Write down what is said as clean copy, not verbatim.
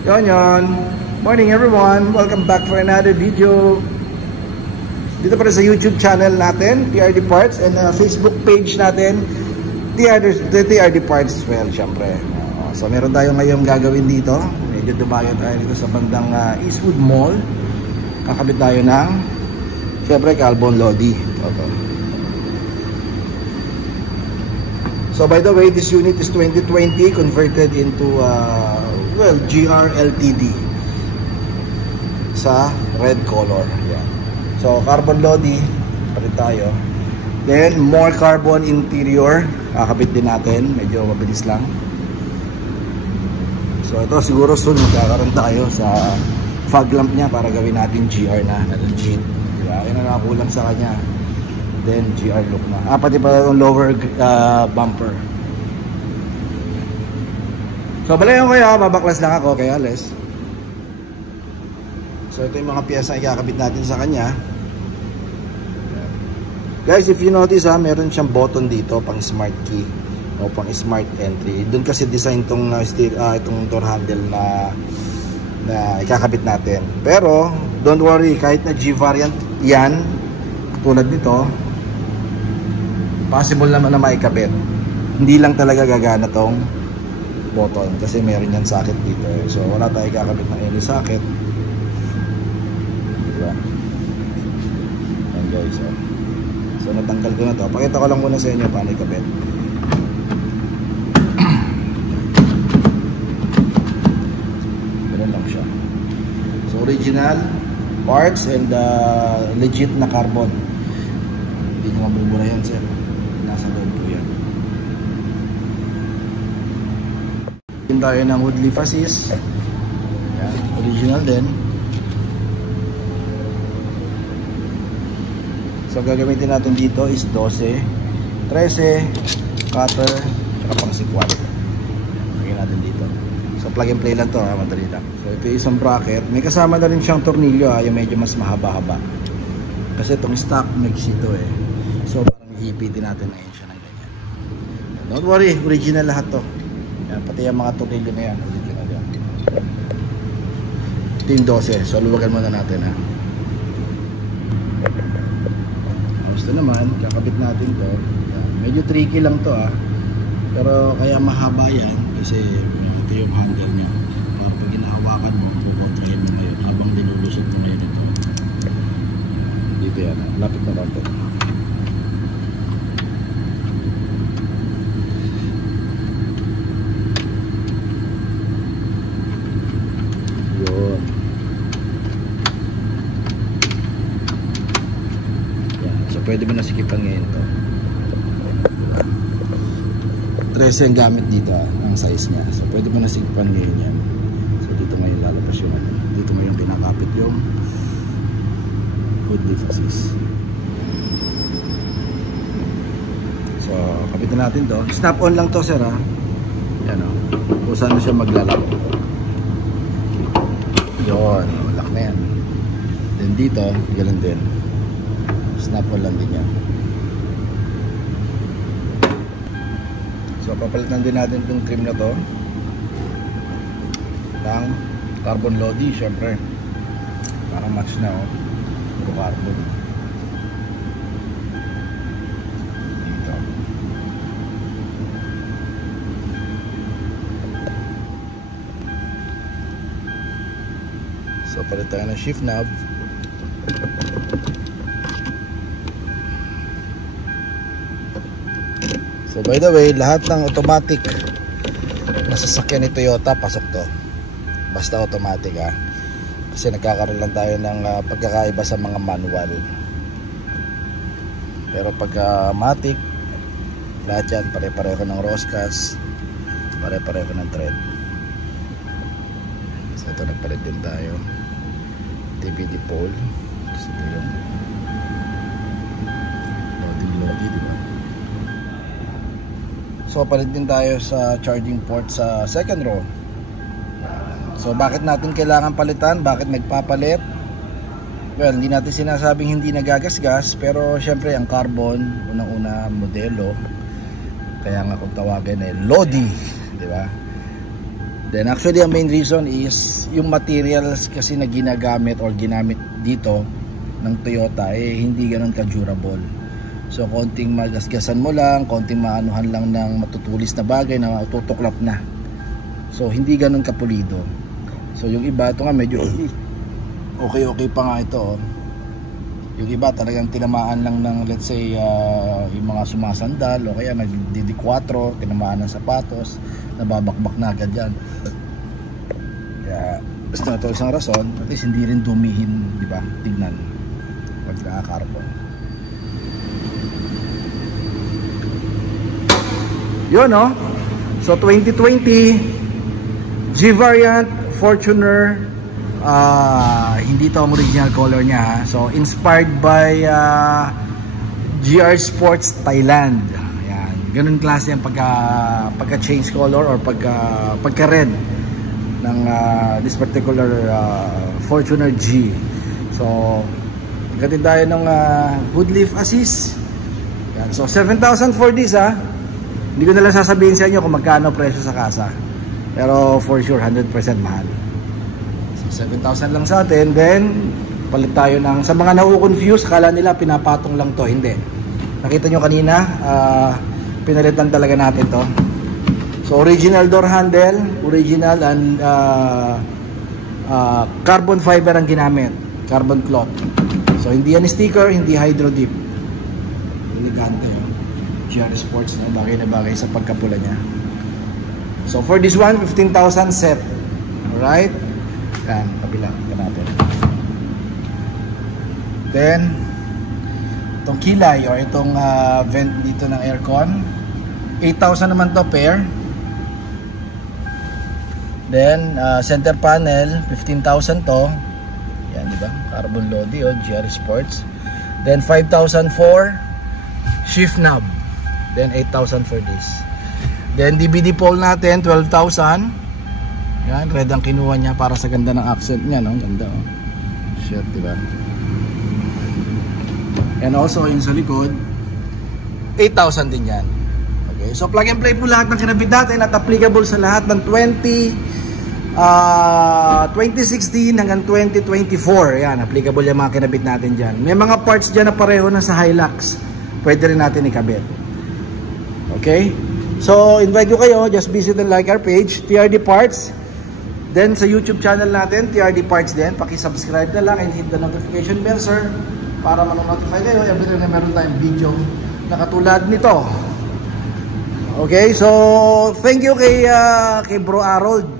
Yon. Morning everyone. Welcome back for another video. Dito pa rin sa YouTube channel natin, TRD Parts, and Facebook page natin, TRD Parts as well, syempre. So meron tayo ngayong gagawin dito. Medyo dumayo tayo dito sa bandang Eastwood Mall. Kakabit tayo ng, syempre, carbon Lodi. So by the way, this unit is 2020 converted into GR LTD sa red color. Yeah. So carbon Lodi pa rin tayo. Then more carbon interior, kakabit din natin, medyo mabilis lang. So ito siguro soon magkakaroon tayo sa fog lamp niya para gawin natin GR na legit. Diba? Yan ang nakakulang sa kanya. Then GR look na. Pati pa yung lower bumper. So balayan ko kaya, babaklas lang ako kaya Les. So ito yung mga piyesa na ikakabit natin sa kanya. Guys, if you notice meron siyang button dito pang smart key o pang smart entry. Doon kasi design itong door handle na ikakabit natin. Pero don't worry, kahit na G variant yan, tulad nito, possible naman na maikabit. Hindi lang talaga gagana tong button kasi meron yan socket dito. So wala tayo kakabit ng any socket. Diba? Yan guys. So natanggal ko na to. Pakita ko lang muna sa inyo paano ikabit. Ganun lang siya. So original parts and legit na carbon. Hindi nyo mabubura yan sir. Nasa loob po yan. Tayo ng Woodley Fassis. Yan, original din. So gagamitin natin dito is 12, 13, cutter, at pang sikwat. Lagyan natin dito. So plug and play lang to, madali lang. So ito yung isang bracket. May kasama na rin siyang tornilyo, yung medyo mas mahaba-haba. Kasi itong stock mix ito So parang hihipitin natin ngayon siya ng ganyan. Don't worry, original lahat to. Yan, pati yung mga tornilyo na yan, original yan. Ito yung 12, so luwagan muna natin Gusto naman, kakabit natin to. Yan. Medyo tricky lang to pero kaya mahaba yan kasi ito yung handle nya. Para pag hinahawakan mo, kukontrahin mo ngayon habang nilulusot mo ngayon ito. Dito yan, lapit na konti. Pwede mo nasikipan ngayon to. 13 ang gamit dito ang size niya. So pwede mo nasikipan ngayon yan. So dito ngayon lalabas yung dito ngayon pinakapit yung Woodley Fassis. So kapitan natin to. Snap on lang to sir Yan kung saan na siya maglalaro. Yun, malak na yan. Then dito, ganun din. Snap on lang din yan. So papalitan din natin itong trim na to ng carbon Lodi syempre para match na puro carbon dito. So palit tayo ng shift knob. So by the way, lahat ng automatic na sasakyan ni Toyota pasok to. Basta automatic kasi nagkakaroon lang tayo ng pagkakaiba sa mga manual. Pero pagka matic, lahat yan pare-pareho ng Roscas, pare-pareho ng thread. So ito nagpalit din tayo. TBD pole. Kasi ito yung Lodi, diba? So palit din tayo sa charging port sa second row. So bakit natin kailangan palitan? Bakit nagpapalit? Well, hindi natin sinasabing hindi nagagasgas, pero syempre ang carbon, unang-una modelo, kaya nga kung tawagan Lodi, di ba? Then actually ang main reason is yung materials kasi na ginagamit or ginamit dito ng Toyota hindi ganun ka-durable. So konting magasgasan mo lang, konting maanuhan lang ng matutulis na bagay na matutuklap na. So hindi ganun kapulido. So yung iba ito nga medyo okay pa nga ito. Yung iba talagang tinamaan lang ng let's say yung mga sumasandal o kaya nagdi-4, tinamaan ng sapatos, nababakbak na agad yan. Kaya basta ito isang rason, at least hindi rin dumihin, di ba? Tignan pag naka-carbon. Yun, no? So 2020 G variant Fortuner. Hindi ito ang original color niya, ha? So inspired by GR Sports Thailand. Ayan, ganun klase ang pagka change color or pagka red ng this particular Fortuner G. So gatin tayo ng hood lift assist. Ayan, so 7,000 for this, ha. Hindi ko na lang sasabihin sa inyo kung magkano presyo sa kasa, pero for sure 100% mahal. 7,000 lang sa atin. Then palit tayo ng, sa mga na-confuse kala nila pinapatong lang to, hindi. Nakita nyo kanina, pinalitan talaga natin to. So original door handle, original and carbon fiber ang ginamit, carbon cloth. So hindi yan sticker, hindi hydro dip. Elegante yun. GR Sports, no? Bagay na bagay sa pagkapula nya. So for this one, 15,000 set. Alright. Yan, kabila natin. Then itong kilay or itong vent dito ng aircon, 8,000 naman to pair. Then center panel, 15,000 to. Yan, di ba? Carbon Lodi o GR Sports. Then 5,000 for shift knob. Then 8,000 for this. Then DVD pole natin, 12,000. Yan, red ang kinuha niya para sa ganda ng accent niya, no? Ganda, oh. Shit, diba? And also, yung sa likod, 8,000 din yan. Okay, so plug and play po lahat ng kinabit natin at applicable sa lahat ng 2016 hanggang 2024. Yan, applicable yung mga kinabit natin dyan. May mga parts dyan na pareho na sa Hilux. Pwede rin natin ikabit. Okay? So, invite ko kayo, just visit and like our page, TRD Parts. Then sa YouTube channel natin, TRD Parts din, paki-subscribe na lang and hit the notification bell, sir, para ma-notify kayo every time na meron tayong video na katulad nito. Okay, so thank you kay Bro Harold